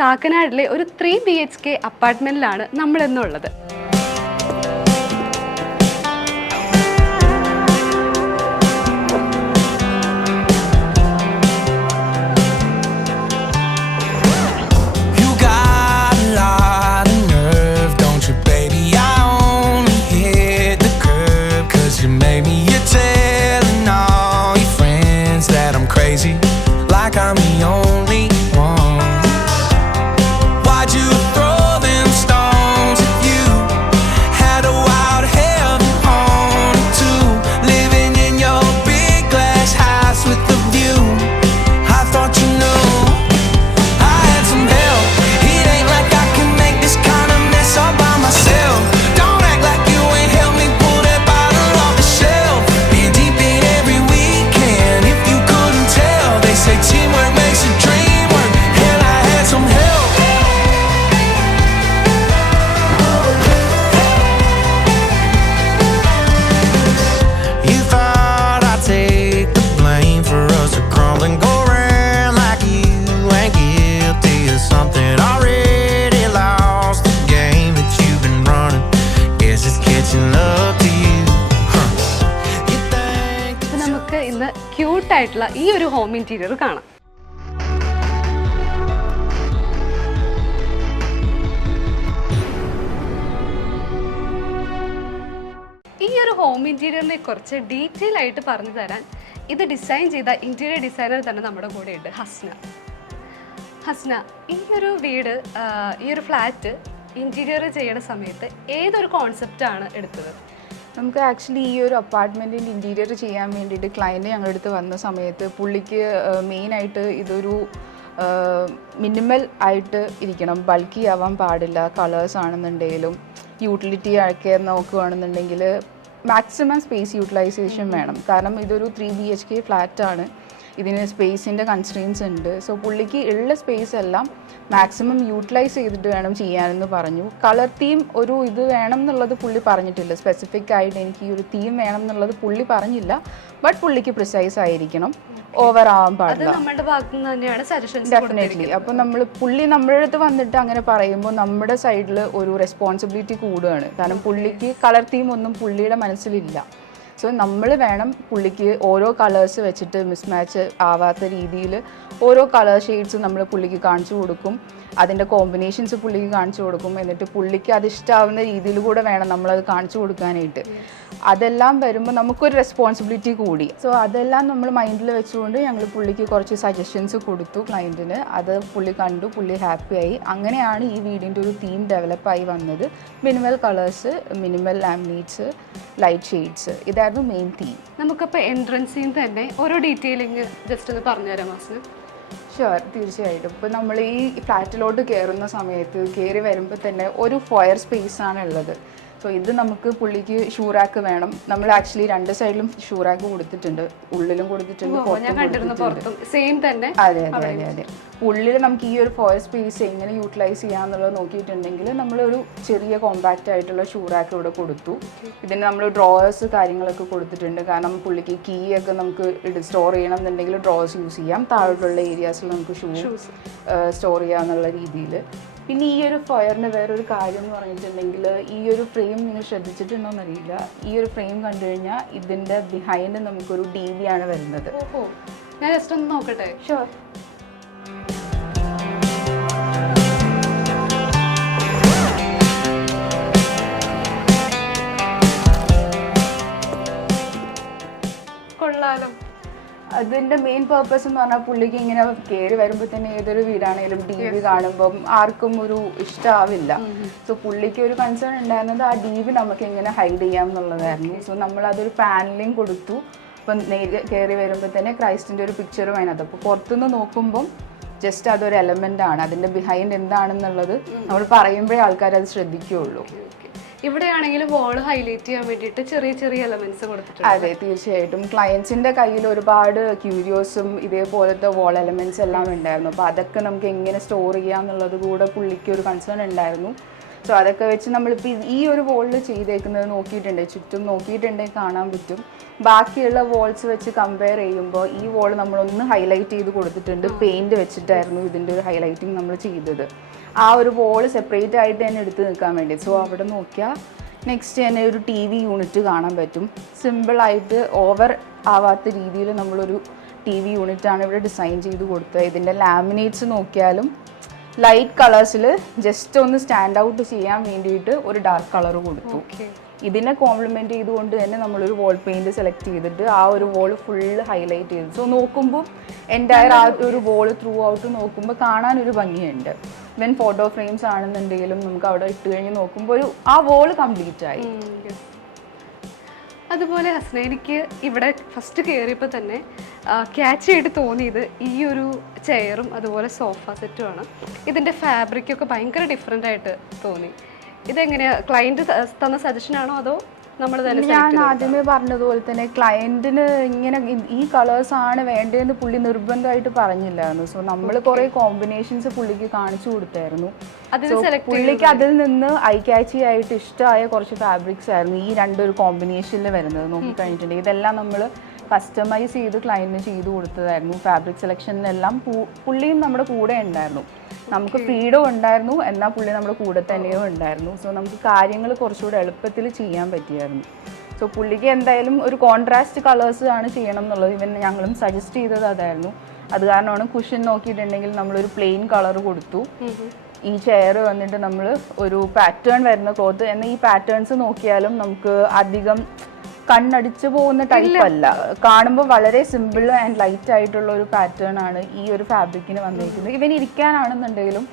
കാക്കനാടിലെ ഒരു 3 BHK അപ്പാർട്ട്മെൻറ്റിലാണ് നമ്മളെന്നുള്ളത്. Like I'm the only one. Why'd you throw them stones if you had a wild heaven on too? Living in your big glass house with the view. I thought you knew I had some help. It ain't like I can make this kind of mess all by myself. Don't act like you ain't helped me pull that bottle off the shelf. Been deep in every weekend. If you couldn't tell, they say teamwork makes a dream work. Hell, I had some help. You thought I'd take the blame for us to crumble and go around like you ain't guilty of something already lost the game that you've been running. Guess it's catching up to you. You think അപ്പോൾ നമുക്ക് ഇന്ന് ക്യൂട്ടായിട്ടുള്ള ഈ ഒരു home interior കാണാം. ഈ ഒരു home ഇൻറ്റീരിയറിനെ കുറിച്ച് detail ആയിട്ട് പറഞ്ഞു തരാൻ ഇത് ഡിസൈൻ ചെയ്ത ഇൻറ്റീരിയർ ഡിസൈനർ തന്നെ നമ്മുടെ കൂടെ ഉണ്ട്, ഹസ്ന. ഹസ്ന, ഈ ഒരു വീട്, ഈ ഒരു ഫ്ലാറ്റ് ഇൻറ്റീരിയർ ചെയ്യുന്ന സമയത്ത് ഏതൊരു കോൺസെപ്റ്റാണ് എടുത്തത്? നമുക്ക് ആക്ച്വലി ഈ ഒരു അപ്പാർട്ട്മെൻറ്റിൻ്റെ ഇൻറ്റീരിയർ ചെയ്യാൻ വേണ്ടിയിട്ട് ക്ലയൻറ്റ് ഞങ്ങളുടെ അടുത്ത് വന്ന സമയത്ത് പുള്ളിക്ക് മെയിനായിട്ട് ഇതൊരു മിനിമൽ ആയിട്ട് ഇരിക്കണം, ബൾക്കി ആവാൻ പാടില്ല. കളേഴ്സ് ആണെന്നുണ്ടെങ്കിലും യൂട്ടിലിറ്റി ഒക്കെ നോക്കുകയാണെന്നുണ്ടെങ്കിൽ മാക്സിമം സ്പേസ് യൂട്ടിലൈസേഷൻ വേണം. കാരണം ഇതൊരു 3 BHK ഫ്ലാറ്റാണ്, ഇതിന് സ്പേസിൻ്റെ കൺസ്ട്രെയിൻസ് ഉണ്ട്. സോ പുള്ളിക്ക് ഉള്ള സ്പേസ് എല്ലാം മാക്സിമം യൂട്ടിലൈസ് ചെയ്തിട്ട് വേണം ചെയ്യാനെന്ന് പറഞ്ഞു. കളർ തീം ഒരു ഇത് വേണം എന്നുള്ളത് പുള്ളി പറഞ്ഞിട്ടില്ല, സ്പെസിഫിക് ആയിട്ട് എനിക്ക് ഈ ഒരു തീം വേണം എന്നുള്ളത് പുള്ളി പറഞ്ഞില്ല. ബട്ട് പുള്ളിക്ക് പ്രിസൈസ് ആയിരിക്കണം, ഓവർ ആവാൻ പാടില്ല. ഡെഫിനറ്റ്ലി. അപ്പോൾ പുള്ളി നമ്മുടെ അടുത്ത് വന്നിട്ട് അങ്ങനെ പറയുമ്പോൾ നമ്മുടെ സൈഡിൽ ഒരു റെസ്പോൺസിബിലിറ്റി കൂടുകയാണ്. കാരണം പുള്ളിക്ക് കളർ തീം ഒന്നും പുള്ളിയുടെ മനസ്സിലില്ല. സോ നമ്മൾ വേണം പുള്ളിക്ക് ഓരോ കളേഴ്സ് വെച്ചിട്ട് മിസ്മാച്ച് ആവാത്ത രീതിയിൽ ഓരോ കളർ ഷെയ്ഡ്സ് നമ്മൾ പുള്ളിക്ക് കാണിച്ചു കൊടുക്കും, അതിൻ്റെ കോമ്പിനേഷൻസ് പുള്ളിക്ക് കാണിച്ചു കൊടുക്കും. എന്നിട്ട് പുള്ളിക്ക് അത് ഇഷ്ടമാവുന്ന രീതിയിൽ കൂടെ വേണം നമ്മളത് കാണിച്ചു കൊടുക്കാനായിട്ട്. അതെല്ലാം വരുമ്പോൾ നമുക്കൊരു റെസ്പോൺസിബിലിറ്റി കൂടി. സോ അതെല്ലാം നമ്മൾ മൈൻഡിൽ വെച്ചുകൊണ്ട് ഞങ്ങൾ പുള്ളിക്ക് കുറച്ച് സജഷൻസ് കൊടുത്തു ക്ലയൻറ്റിന്. അത് പുള്ളി കണ്ടു, പുള്ളി ഹാപ്പിയായി. അങ്ങനെയാണ് ഈ വീടിൻ്റെ ഒരു തീം ഡെവലപ്പായി വന്നത്. Minimal colours, minimal laminates, light shades, ഇതായിരുന്നു മെയിൻ തീം. നമുക്കിപ്പോൾ എൻട്രൻസിൽ നിന്ന് തന്നെ ഓരോ ഡീറ്റെയിലിങ് ജസ്റ്റ് ഒന്ന് പറഞ്ഞുതരാം മാസിന്. ഷുവർ, തീർച്ചയായിട്ടും. ഇപ്പോൾ നമ്മൾ ഈ ഫ്ലാറ്റിലോട്ട് കയറുന്ന സമയത്ത് കയറി വരുമ്പോൾ തന്നെ ഒരു ഫയർ സ്പേസാണ് ഉള്ളത്. സോ ഇത് നമുക്ക് പുള്ളിക്ക് ഷൂറാക്ക് വേണം. നമ്മൾ ആക്ച്വലി 2 സൈഡിലും ഷൂറാക്ക് കൊടുത്തിട്ടുണ്ട്, ഉള്ളിലും കൊടുത്തിട്ടുണ്ട്, അതെ അതെ അതെ അതെ. ഉള്ളിൽ നമുക്ക് ഈ ഒരു ഫയർ സ്പേസ് എങ്ങനെ യൂട്ടിലൈസ് ചെയ്യാന്നുള്ളത് നോക്കിയിട്ടുണ്ടെങ്കിൽ നമ്മളൊരു ചെറിയ കോമ്പാക്റ്റ് ആയിട്ടുള്ള ഷൂറാക്ക് ഇവിടെ കൊടുത്തു. ഇതിന് നമ്മൾ ഡ്രോവേഴ്സ് കാര്യങ്ങളൊക്കെ കൊടുത്തിട്ടുണ്ട്. കാരണം പുള്ളിക്ക് കീ ഒക്കെ നമുക്ക് സ്റ്റോർ ചെയ്യണം എന്നുണ്ടെങ്കിൽ ഡ്രോവേഴ്സ് യൂസ് ചെയ്യാം. താഴോട്ടുള്ള ഏരിയാസിൽ നമുക്ക് ഷൂസ് സ്റ്റോർ ചെയ്യാന്നുള്ള രീതിയിൽ. പിന്നെ ഈ ഒരു ഫയറിൻ്റെ വേറൊരു കാര്യം എന്ന് പറഞ്ഞിട്ടുണ്ടെങ്കിൽ ഈ ഒരു ഫ്രെയിം നിങ്ങൾ ശ്രദ്ധിച്ചിട്ടുണ്ടോയെന്നറിയില്ല, ഈ ഒരു ഫ്രെയിം കണ്ടു കഴിഞ്ഞാൽ ഇതിൻ്റെ ബിഹൈൻഡ് നമുക്കൊരു DV ആണ് വരുന്നത്. ഓഹോ, ഞാൻ ജസ്റ്റ് ഒന്ന് നോക്കട്ടെ. ഷുവർ. കൊള്ളാലോ. അതിൻ്റെ മെയിൻ പർപ്പസ് എന്ന് പറഞ്ഞാൽ പുള്ളിക്ക് ഇങ്ങനെ കയറി വരുമ്പോൾ തന്നെ ഏതൊരു വീടാണെങ്കിലും DV കാണുമ്പം ആർക്കും ഒരു ഇഷ്ടമാവില്ല. സോ പുള്ളിക്ക് ഒരു കൺസേൺ ഉണ്ടായിരുന്നത് ആ DV നമുക്ക് എങ്ങനെ ഹൈഡ് ചെയ്യാം എന്നുള്ളതായിരുന്നു. സോ നമ്മളതൊരു പാനലിങ് കൊടുത്തു. അപ്പം കയറി വരുമ്പോൾ തന്നെ ക്രൈസ്റ്റിൻ്റെ ഒരു പിക്ചർ വേണത്. അപ്പോൾ പുറത്തുനിന്ന് നോക്കുമ്പം ജസ്റ്റ് അതൊരു എലമെൻ്റ് ആണ്, അതിൻ്റെ ബിഹൈൻഡ് എന്താണെന്നുള്ളത് നമ്മൾ പറയുമ്പോഴേ ആൾക്കാർ അത് ശ്രദ്ധിക്കുകയുള്ളൂ. ഇവിടെയാണെങ്കിലും വോൾ ഹൈലൈറ്റ് ചെയ്യാൻ വേണ്ടിയിട്ട് ചെറിയ ചെറിയ എലമെന്റ്സ് കൊടുത്തിട്ടുണ്ട്. അതെ, തീർച്ചയായിട്ടും. ക്ലയൻസിൻ്റെ കയ്യിൽ ഒരുപാട് ക്യൂരിയോസും ഇതേപോലത്തെ വോൾ എലമെന്റ്സ് എല്ലാം ഉണ്ടായിരുന്നു. അപ്പോൾ അതൊക്കെ നമുക്ക് എങ്ങനെ സ്റ്റോർ ചെയ്യാം എന്നുള്ളത് കൂടെ പുള്ളിക്ക് ഒരു കൺസേൺ ഉണ്ടായിരുന്നു. സോ അതൊക്കെ വെച്ച് നമ്മളിപ്പോൾ ഈ ഒരു വോളിൽ ചെയ്തേക്കുന്നത് നോക്കിയിട്ടുണ്ട്, ചുറ്റും നോക്കിയിട്ടുണ്ടെങ്കിൽ കാണാൻ പറ്റും. ബാക്കിയുള്ള വോൾസ് വെച്ച് കമ്പയർ ചെയ്യുമ്പോൾ ഈ വോൾ നമ്മളൊന്ന് ഹൈലൈറ്റ് ചെയ്ത് കൊടുത്തിട്ടുണ്ട്. പെയിൻറ് വെച്ചിട്ടായിരുന്നു ഇതിൻ്റെ ഒരു ഹൈലൈറ്റിങ് നമ്മൾ ചെയ്തത്. ആ ഒരു വോൾ സെപ്പറേറ്റ് ആയിട്ട് തന്നെ എടുത്ത് നിൽക്കാൻ വേണ്ടി. സോ അവിടെ നോക്കിയാൽ നെക്സ്റ്റ് തന്നെ ഒരു TV യൂണിറ്റ് കാണാൻ പറ്റും. സിമ്പിളായിട്ട് ഓവർ ആവാത്ത രീതിയിൽ നമ്മളൊരു TV യൂണിറ്റാണ് ഇവിടെ ഡിസൈൻ ചെയ്ത് കൊടുത്തത്. ഇതിൻ്റെ ലാമിനേറ്റ്സ് നോക്കിയാലും ലൈറ്റ് കളേഴ്സിൽ ജസ്റ്റ് ഒന്ന് സ്റ്റാൻഡ് ഔട്ട് ചെയ്യാൻ വേണ്ടിയിട്ട് ഒരു ഡാർക്ക് കളർ കൊടുത്തു. ഇതിനെ കോംപ്ലിമെൻറ്റ് ചെയ്തുകൊണ്ട് തന്നെ നമ്മളൊരു വോൾ പെയിൻറ് സെലക്ട് ചെയ്തിട്ട് ആ ഒരു വോൾ ഫുള്ള് ഹൈലൈറ്റ് ചെയ്തു. സോ നോക്കുമ്പോൾ എൻ്റയർ ആ ഒരു വോൾ ത്രൂ ഔട്ട് നോക്കുമ്പോൾ കാണാനൊരു ഭംഗിയുണ്ട്. ഇവൻ ഫോട്ടോ ഫ്രെയിംസ് ആണെന്നുണ്ടെങ്കിലും നമുക്ക് അവിടെ ഇട്ട് കഴിഞ്ഞ് നോക്കുമ്പോൾ ഒരു ആ വോൾ കംപ്ലീറ്റ് ആയി. അതുപോലെ ഹസ്ന, എനിക്ക് ഇവിടെ ഫസ്റ്റ് കയറിയപ്പോൾ തന്നെ ക്യാച്ച് ചെയ്ത് തോന്നിയത് ഈ ഒരു ചെയറും അതുപോലെ സോഫ സെറ്റുമാണ്. ഇതിൻ്റെ ഫാബ്രിക്കൊക്കെ ഭയങ്കര ഡിഫറെൻ്റ് ആയിട്ട് തോന്നി. ഇതെങ്ങനെയാ, ക്ലയൻറ്റ് തന്ന സജഷനാണോ അതോ നമ്മൾ തന്നെ? ഞാൻ ആദ്യമേ പറഞ്ഞതുപോലെ തന്നെ ക്ലയൻറ്റിന് ഇങ്ങനെ ഈ കളേഴ്സ് ആണ് വേണ്ടതെന്ന് പുള്ളി നിർബന്ധമായിട്ട് പറഞ്ഞില്ലായിരുന്നു. സോ നമ്മൾ കുറേ കോമ്പിനേഷൻസ് പുള്ളിക്ക് കാണിച്ചു കൊടുത്തായിരുന്നു. പുള്ളിക്ക് അതിൽ നിന്ന് ഐ ക്യാച്ചി ആയിട്ട് ഇഷ്ടമായ കുറച്ച് ഫാബ്രിക്സ് ആയിരുന്നു ഈ രണ്ടൊരു കോമ്പിനേഷനിൽ വരുന്നത്. നോക്കിക്കഴിഞ്ഞിട്ടുണ്ടെങ്കിൽ ഇതെല്ലാം നമ്മൾ കസ്റ്റമൈസ് ചെയ്ത് ക്ലയൻറ്റിന് ചെയ്ത് കൊടുത്തതായിരുന്നു. ഫാബ്രിക് സെലക്ഷനിലെല്ലാം പുള്ളിയും നമ്മുടെ കൂടെ ഉണ്ടായിരുന്നു. നമുക്ക് ഫ്രീഡം ഉണ്ടായിരുന്നു, എന്നാൽ പുള്ളി നമ്മുടെ കൂടെ തന്നെയും ഉണ്ടായിരുന്നു. സോ നമുക്ക് കാര്യങ്ങൾ കുറച്ചുകൂടെ എളുപ്പത്തിൽ ചെയ്യാൻ പറ്റിയായിരുന്നു. സോ പുള്ളിക്ക് എന്തായാലും ഒരു കോൺട്രാസ്റ്റ് കളേഴ്സ് ആണ് ചെയ്യണം എന്നുള്ളത് ഇവൻ ഞങ്ങളും സജസ്റ്റ് ചെയ്തത് അതായിരുന്നു. അത് കാരണമാണ് കുഷൻ നോക്കിയിട്ടുണ്ടെങ്കിൽ നമ്മളൊരു പ്ലെയിൻ കളർ കൊടുത്തു. ഈ ചെയർ വന്നിട്ട് നമ്മൾ ഒരു പാറ്റേൺ വരുന്ന ക്ലോത്ത്. എന്നാൽ ഈ പാറ്റേൺസ് നോക്കിയാലും നമുക്ക് അധികം കണ്ണടിച്ചു പോകുന്ന ടൈപ്പ് അല്ല. കാണുമ്പോൾ വളരെ സിമ്പിൾ ആൻഡ് ലൈറ്റ് ആയിട്ടുള്ള ഒരു പാറ്റേൺ ആണ് ഈ ഒരു ഫാബ്രിക്കിന് വന്നിരിക്കുന്നത്. ഇവൻ ഇരിക്കാനാണെന്നുണ്ടെങ്കിലും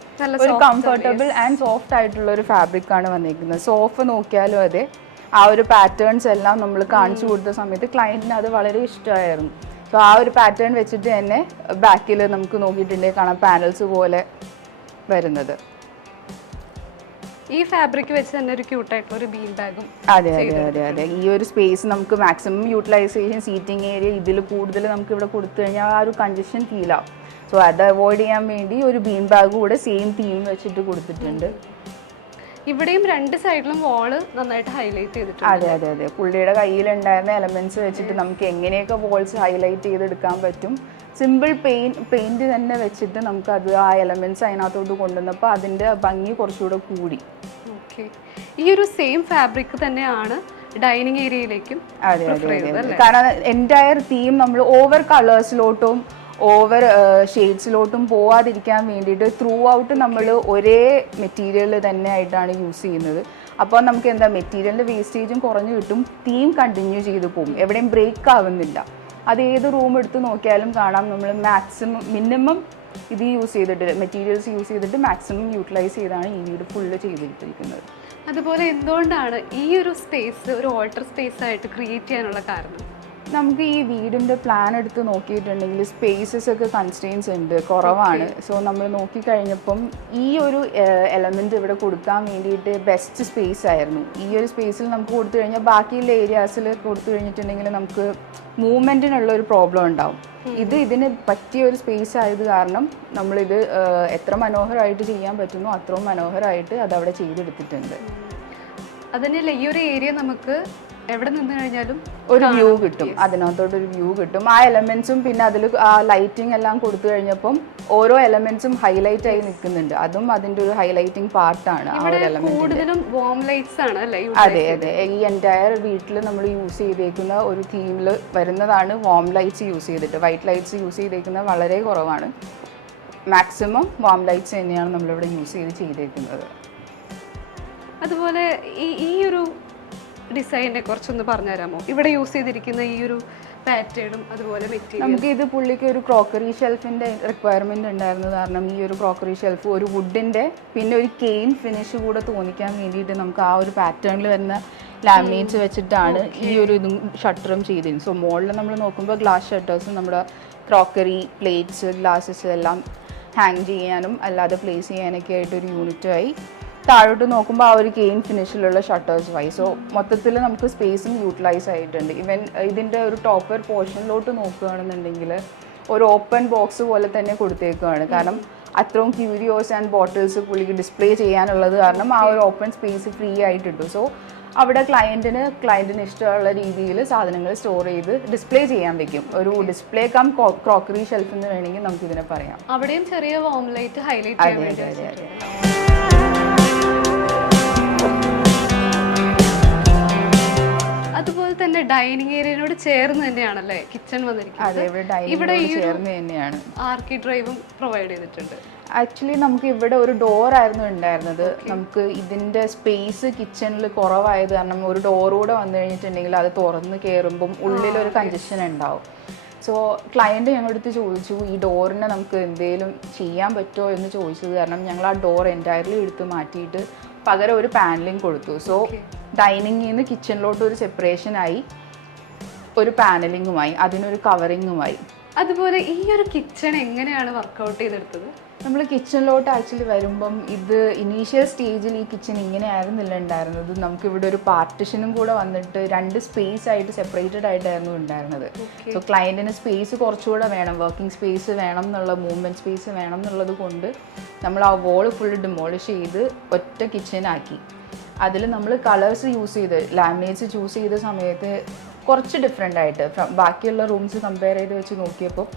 ഒരു കംഫർട്ടബിൾ ആൻഡ് സോഫ്റ്റ് ആയിട്ടുള്ള ഒരു ഫാബ്രിക് ആണ് വന്നിരിക്കുന്നത്. സോഫ നോക്കിയാലും അതെ, ആ ഒരു പാറ്റേൺസ് എല്ലാം നമ്മൾ കാണിച്ചു കൊടുത്ത സമയത്ത് ക്ലയൻറ്റിന് അത് വളരെ ഇഷ്ടമായിരുന്നു. സോ ആ ഒരു പാറ്റേൺ വെച്ചിട്ട് തന്നെ ബാക്കിൽ നമുക്ക് നോക്കിയിട്ടുണ്ടെങ്കിൽ കാണാം പാനൽസ് പോലെ വരുന്നത്. ഈ ഫാബ്രിക് വെച്ച് തന്നെ ഒരു ക്യൂട്ടായിട്ടുള്ള ഒരു ബീൻ ബാഗും. അതെ അതെ അതെ അതെ ഈ ഒരു സ്പേസ് നമുക്ക് മാക്സിമം യൂട്ടിലൈസേഷൻ, സീറ്റിംഗ് ഏരിയ ഇതിൽ കൂടുതൽ നമുക്ക് ഇവിടെ കൊടുത്തു കഴിഞ്ഞാൽ ആ ഒരു കൺജഷൻ ഫീൽ ആവും. സോ അത് അവോയ്ഡ് ചെയ്യാൻ വേണ്ടി ഒരു ബീൻ ബാഗ് കൂടെ സെയിം തീം വെച്ചിട്ട് കൊടുത്തിട്ടുണ്ട്. ഇവിടെയും രണ്ട് സൈഡിലും വാള് നന്നായിട്ട് ഹൈലൈറ്റ് ചെയ്തിട്ടുണ്ട്. അതെ അതെ അതെ പുള്ളിയുടെ കയ്യിലുണ്ടായിരുന്ന എലമെന്റ്സ് വെച്ചിട്ട് നമുക്ക് എങ്ങനെയൊക്കെ വോൾസ് ഹൈലൈറ്റ് ചെയ്തെടുക്കാൻ പറ്റും. സിമ്പിൾ പെയിന്റ് തന്നെ വെച്ചിട്ട് നമുക്ക് അത് ആ എലമെന്റ്സ് അതിനകത്തോട്ട് കൊണ്ടുവന്നപ്പോൾ അതിൻ്റെ ഭംഗി കുറച്ചുകൂടെ കൂടി. ഓക്കെ, ഈ ഒരു സെയിം ഫാബ്രിക് തന്നെയാണ് ഡൈനിങ് ഏരിയയിലേക്കും. അതെ അതെ അതെ കാരണം എൻറ്റയർ തീം നമ്മൾ ഓവർ കളേഴ്സിലോട്ടും ഓവർ ഷെയ്ഡ്സിലോട്ടും പോവാതിരിക്കാൻ വേണ്ടിയിട്ട് ത്രൂ ഔട്ട് നമ്മൾ ഒരേ മെറ്റീരിയൽ തന്നെ ആയിട്ടാണ് യൂസ് ചെയ്യുന്നത്. അപ്പോൾ നമുക്ക് എന്താ മെറ്റീരിയലിൻ്റെ വേസ്റ്റേജും കുറഞ്ഞു കിട്ടും, തീം കണ്ടിന്യൂ ചെയ്ത് പോകും, എവിടെയും ബ്രേക്ക് ആവുന്നില്ല. അത് ഏത് റൂം എടുത്ത് നോക്കിയാലും കാണാം നമ്മൾ മിനിമം ഇത് യൂസ് ചെയ്തിട്ട് മെറ്റീരിയൽസ് യൂസ് ചെയ്തിട്ട് മാക്സിമം യൂട്ടിലൈസ് ചെയ്താണ് ഈ വീട് ഫുള്ള് ചെയ്തിരിക്കുന്നത്. അതുപോലെ എന്തുകൊണ്ടാണ് ഈ ഒരു സ്പേസ് ഒരു ഓൾട്ടർ സ്പേസ് ആയിട്ട് ക്രിയേറ്റ് ചെയ്യാനുള്ള കാരണം? നമുക്ക് ഈ വീടിൻ്റെ പ്ലാൻ എടുത്ത് നോക്കിയിട്ടുണ്ടെങ്കിൽ സ്പേസസ് ഒക്കെ കൺസ്ട്രെയിൻസ് ഉണ്ട്, കുറവാണ്. സോ നമ്മൾ നോക്കിക്കഴിഞ്ഞപ്പം ഈ ഒരു എലമെൻറ്റ് ഇവിടെ കൊടുക്കാൻ വേണ്ടിയിട്ട് ബെസ്റ്റ് സ്പേസ് ആയിരുന്നു. ഈ ഒരു സ്പേസിൽ നമുക്ക് കൊടുത്തു കഴിഞ്ഞാൽ ബാക്കിയുള്ള ഏരിയാസിൽ കൊടുത്തു കഴിഞ്ഞിട്ടുണ്ടെങ്കിൽ നമുക്ക് മൂവ്മെൻറ്റിനുള്ള ഒരു പ്രോബ്ലം ഉണ്ടാവും. ഇതിന് പറ്റിയ ഒരു സ്പേസ് ആയത് കാരണം നമ്മളിത് എത്ര മനോഹരമായിട്ട് ചെയ്യാൻ പറ്റുന്നോ അത്രയും മനോഹരമായിട്ട് അതവിടെ ചെയ്തെടുത്തിട്ടുണ്ട്. അതന്നെയല്ല ഈ ഒരു ഏരിയ നമുക്ക് എവിടെ നിന്ന് കഴിഞ്ഞാലും ഒരു വ്യൂ കിട്ടും, അതിനകത്തോട്ട് ഒരു വ്യൂ കിട്ടും. ആ എലമെന്റ്സും പിന്നെ അതിൽ ആ ലൈറ്റിംഗ് എല്ലാം കൊടുത്തു കഴിഞ്ഞപ്പം ഓരോ എലമെന്റ്സും ഹൈലൈറ്റ് ആയി നിൽക്കുന്നുണ്ട്. അതും അതിന്റെ ഒരു ഹൈലൈറ്റിംഗ് പാർട്ടാണ് ആ ഒരു എലമെന്റ്. അതെ അതെ ഈ എൻറ്റയർ വീട്ടിൽ നമ്മൾ യൂസ് ചെയ്തേക്കുന്ന ഒരു തീമിൽ വരുന്നതാണ് വാം ലൈറ്റ്സ് യൂസ് ചെയ്തിട്ട്. വൈറ്റ് ലൈറ്റ്സ് യൂസ് ചെയ്തേക്കുന്നത് വളരെ കുറവാണ്. മാക്സിമം വാം ലൈറ്റ്സ് തന്നെയാണ് നമ്മളിവിടെ യൂസ് ചെയ്തേക്കുന്നത്. അതുപോലെ ഈ ഒരു ഡിസൈനെ കുറച്ചൊന്ന് പറഞ്ഞുതരാമോ? ഇവിടെ യൂസ് ചെയ്തിരിക്കുന്ന ഈ ഒരു പാറ്റേണും അതുപോലെ മെറ്റീരിയൽ. നമുക്ക് ഇത് പുള്ളിക്ക് ഒരു ക്രോക്കറി ഷെൽഫിൻ്റെ റിക്വയർമെൻറ്റ് ഉണ്ടായിരുന്നത് കാരണം ഈ ഒരു ക്രോക്കറി ഷെൽഫ് ഒരു വുഡിൻ്റെ പിന്നെ ഒരു കെയിൻ ഫിനിഷ് കൂടെ തോന്നിക്കാൻ വേണ്ടിയിട്ട് നമുക്ക് ആ ഒരു പാറ്റേണിൽ വരുന്ന ലാമിനേറ്റ്സ് വെച്ചിട്ടാണ് ഈ ഒരു ഇതും ഷട്ടറും ചെയ്തിരുന്നത്. സോ മുകളിൽ നമ്മൾ നോക്കുമ്പോൾ ഗ്ലാസ് ഷട്ടേഴ്സ് നമ്മുടെ ക്രോക്കറി പ്ലേറ്റ്സ് ഗ്ലാസസ് എല്ലാം ഹാങ് ചെയ്യാനും അല്ലാതെ പ്ലേസ് ചെയ്യാനൊക്കെ ആയിട്ടൊരു യൂണിറ്റായി. താഴോട്ട് നോക്കുമ്പോൾ ആ ഒരു കെയിൻ ഫിനിഷിലുള്ള ഷട്ടേഴ്സ് ആയി. സോ മൊത്തത്തിൽ നമുക്ക് സ്പേസും യൂട്ടിലൈസ് ആയിട്ടുണ്ട്. ഇവൻ ഇതിൻ്റെ ഒരു ടോപ്പർ പോർഷനിലോട്ട് നോക്കുകയാണെന്നുണ്ടെങ്കിൽ ഒരു ഓപ്പൺ ബോക്സ് പോലെ തന്നെ കൊടുത്തേക്കുകയാണ്. കാരണം അത്രയും ക്യൂരിയോസ് ആൻഡ് ബോട്ടിൽസ് പുള്ളിക്ക് ഡിസ്പ്ലേ ചെയ്യാനുള്ളത് കാരണം ആ ഒരു ഓപ്പൺ സ്പേസ് ഫ്രീ ആയിട്ടിട്ടു. സോ അവിടെ ക്ലയൻറ്റിന് ഇഷ്ടമുള്ള രീതിയിൽ സാധനങ്ങൾ സ്റ്റോർ ചെയ്ത് ഡിസ്പ്ലേ ചെയ്യാൻ വെക്കും. ഒരു ഡിസ്പ്ലേ കം ക്രോക്കറി ഷെൽഫ് എന്ന് വേണമെങ്കിൽ നമുക്ക് ഇതിനെ പറയാം. അവിടെയും ചെറിയ വാം ലൈറ്റ് ഹൈലൈറ്റ് ചെയ്യാൻ വേണ്ടി വെച്ചിട്ടുണ്ട്. അതുപോലെ തന്നെ ഡൈനിങ് ഏരിയയോട് ചേർന്ന് തന്നെയാണല്ലേ കിച്ചൺ വന്നിരിക്കുന്നത്. ഇവിടെ ആർക്കി ഡ്രൈവും പ്രൊവൈഡ് ചെയ്തിട്ടുണ്ട്. ആക്ച്വലി നമുക്ക് ഇവിടെ ഒരു ഡോർ ആയിരുന്നു ഉണ്ടായിരുന്നത്. നമുക്ക് ഇതിന്റെ സ്പേസ് കിച്ചണിൽ കുറവായത് കാരണം ഒരു ഡോറൂടെ വന്നു കഴിഞ്ഞിട്ടുണ്ടെങ്കിൽ അത് തുറന്ന് കയറുമ്പം ഉള്ളിലൊരു കൺജഷൻ ഉണ്ടാവും. സോ ക്ലയൻറ്റ് ഞങ്ങളുടെ അടുത്ത് ചോദിച്ചു ഈ ഡോറിനെ നമുക്ക് എന്തെങ്കിലും ചെയ്യാൻ പറ്റുമോ എന്ന് ചോദിച്ചത് കാരണം ഞങ്ങൾ ആ ഡോർ എൻറ്റയർലി എടുത്ത് മാറ്റിയിട്ട് പകരം ഒരു പാനലിങ് കൊടുത്തു. സോ ഡൈനിങ്ങിൽ നിന്ന് കിച്ചണിലോട്ട് ഒരു സെപ്പറേഷനായി, ഒരു പാനലിങ്ങുമായി, അതിനൊരു കവറിങ്ങുമായി. അതുപോലെ ഈ ഒരു കിച്ചൺ എങ്ങനെയാണ് വർക്കൗട്ട് ചെയ്തെടുത്തത്? നമ്മൾ കിച്ചണിലോട്ട് ആക്ച്വലി വരുമ്പം ഇത് ഇനീഷ്യൽ സ്റ്റേജിൽ ഈ കിച്ചൺ ഇങ്ങനെ ആയിരുന്നില്ല ഉണ്ടായിരുന്നത്. നമുക്കിവിടെ ഒരു പാർട്ടിഷനും കൂടെ വന്നിട്ട് 2 സ്പേസ് ആയിട്ട് സെപ്പറേറ്റഡ് ആയിട്ടായിരുന്നു ഉണ്ടായിരുന്നത്. സോ ക്ലയൻറ്റിന് സ്പേസ് കുറച്ചുകൂടെ വേണം, വർക്കിംഗ് സ്പേസ് വേണം എന്നുള്ള, മൂവ്മെൻറ്റ് സ്പേസ് വേണം എന്നുള്ളത് കൊണ്ട് നമ്മൾ ആ വോൾ ഫുള്ള് ഡിമോളിഷ് ചെയ്ത് ഒറ്റ കിച്ചനാക്കി. അതിൽ നമ്മൾ കളേഴ്സ് യൂസ് ചെയ്ത് ലാമിനേറ്റ്സ് ചൂസ് ചെയ്ത സമയത്ത് കുറച്ച് ഡിഫറെൻ്റ് ആയിട്ട് ബാക്കിയുള്ള റൂംസ് കമ്പയർ ചെയ്ത് വെച്ച് നോക്കിയപ്പോൾ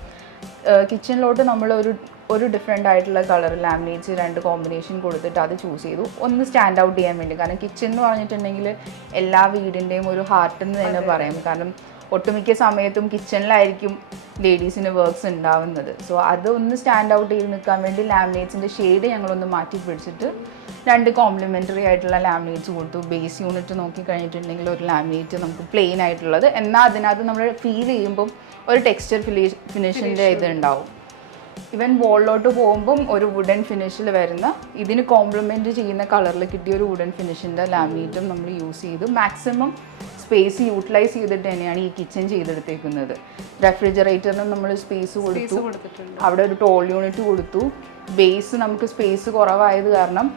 കിച്ചണിലോട്ട് നമ്മൾ ഒരു ഡിഫറെൻ്റ് ആയിട്ടുള്ള കളർ ലാമിനേറ്റ്സ് 2 കോമ്പിനേഷൻ കൊടുത്തിട്ട് അത് ചൂസ് ചെയ്തു. ഒന്ന് സ്റ്റാൻഡ് ഔട്ട് ചെയ്യാൻ വേണ്ടി. കാരണം കിച്ചൺ എന്ന് പറഞ്ഞിട്ടുണ്ടെങ്കിൽ എല്ലാ വീടിൻ്റെയും ഒരു ഹാർട്ട് എന്ന് തന്നെ പറയാം. കാരണം ഒട്ടുമിക്ക സമയത്തും കിച്ചണിലായിരിക്കും ലേഡീസിന് വർക്ക്സ് ഉണ്ടാവുന്നത്. സോ അതൊന്ന് സ്റ്റാൻഡ് ഔട്ട് ചെയ്ത് നിൽക്കാൻ വേണ്ടി ലാമിനേറ്റ്സിൻ്റെ ഷെയ്ഡ് ഞങ്ങളൊന്ന് മാറ്റി പിടിച്ചിട്ട് 2 കോംപ്ലിമെൻ്ററി ആയിട്ടുള്ള ലാമിനേറ്റ്സ് കൊടുത്തു. ബേസ് യൂണിറ്റ് നോക്കിക്കഴിഞ്ഞിട്ടുണ്ടെങ്കിൽ ഒരു ലാമിനേറ്റ് നമുക്ക് പ്ലെയിൻ ആയിട്ടുള്ളത്, എന്നാൽ അതിനകത്ത് നമ്മൾ ഫീൽ ചെയ്യുമ്പം ഒരു ടെക്സ്ചർ ഫിനിഷിൻ്റെ ഇത് ഉണ്ടാവും. ഇവൻ വോളിലോട്ട് പോകുമ്പം ഒരു വുഡൻ ഫിനിഷിൽ വരുന്ന, ഇതിന് കോംപ്ലിമെൻറ്റ് ചെയ്യുന്ന കളറിൽ കിട്ടിയ ഒരു വുഡൻ ഫിനിഷിൻ്റെ ലാമിനേറ്റും നമ്മൾ യൂസ് ചെയ്തു. മാക്സിമം സ്പേസ് യൂട്ടിലൈസ് ചെയ്തിട്ട് തന്നെയാണ് ഈ കിച്ചൺ ചെയ്തെടുത്തേക്കുന്നത്. റെഫ്രിജറേറ്ററിനും നമ്മൾ സ്പേസ് കൊടുത്തു, അവിടെ ഒരു ടോൾ യൂണിറ്റ് കൊടുത്തു. ബേസ് നമുക്ക് സ്പേസ് കുറവായത് കാരണം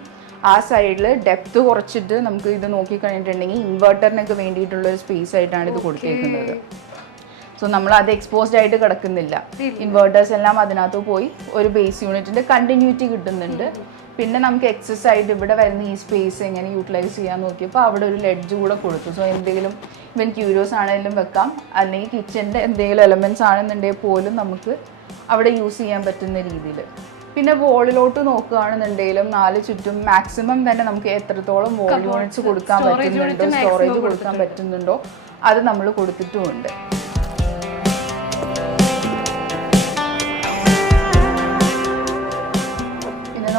ആ സൈഡിൽ ഡെപ്ത് കുറച്ചിട്ട് നമുക്ക് ഇത് നോക്കിക്കഴിഞ്ഞിട്ടുണ്ടെങ്കിൽ ഇൻവെർട്ടറിനൊക്കെ വേണ്ടിയിട്ടുള്ളൊരു സ്പേസ് ആയിട്ടാണ് ഇത് കൊടുത്തേക്കുന്നത്. സോ നമ്മൾ അത് എക്സ്പോസ്ഡ് ആയിട്ട് കിടക്കുന്നില്ല. ഇൻവെർട്ടേഴ്സ് എല്ലാം അതിനകത്ത് പോയി ഒരു ബേസ് യൂണിറ്റിൻ്റെ കണ്ടിന്യൂറ്റി കിട്ടുന്നുണ്ട്. പിന്നെ നമുക്ക് എക്സസ് ആയിട്ട് ഇവിടെ വരുന്ന ഈ സ്പേസ് എങ്ങനെ യൂട്ടിലൈസ് ചെയ്യാൻ നോക്കിയപ്പോൾ അവിടെ ഒരു ലെഡ്ജ് കൂടെ കൊടുത്തു. സോ എന്തെങ്കിലും ഇവൻ ക്യൂരിയോസ് ആണെങ്കിലും വെക്കാം, അല്ലെങ്കിൽ കിച്ചൻ്റെ എന്തെങ്കിലും എലമെൻറ്റ്സ് ആണെന്നുണ്ടെങ്കിൽ പോലും നമുക്ക് അവിടെ യൂസ് ചെയ്യാൻ പറ്റുന്ന രീതിയിൽ. പിന്നെ വോളിലോട്ട് നോക്കുകയാണെന്നുണ്ടെങ്കിലും 4 ചുറ്റും മാക്സിമം തന്നെ നമുക്ക് എത്രത്തോളം വോൾ യൂണിറ്റ്സ് കൊടുക്കാൻ പറ്റുന്നുണ്ടോ, സ്റ്റോറേജ് കൊടുക്കാൻ പറ്റുന്നുണ്ടോ അത് നമ്മൾ കൊടുത്തിട്ടുമുണ്ട്.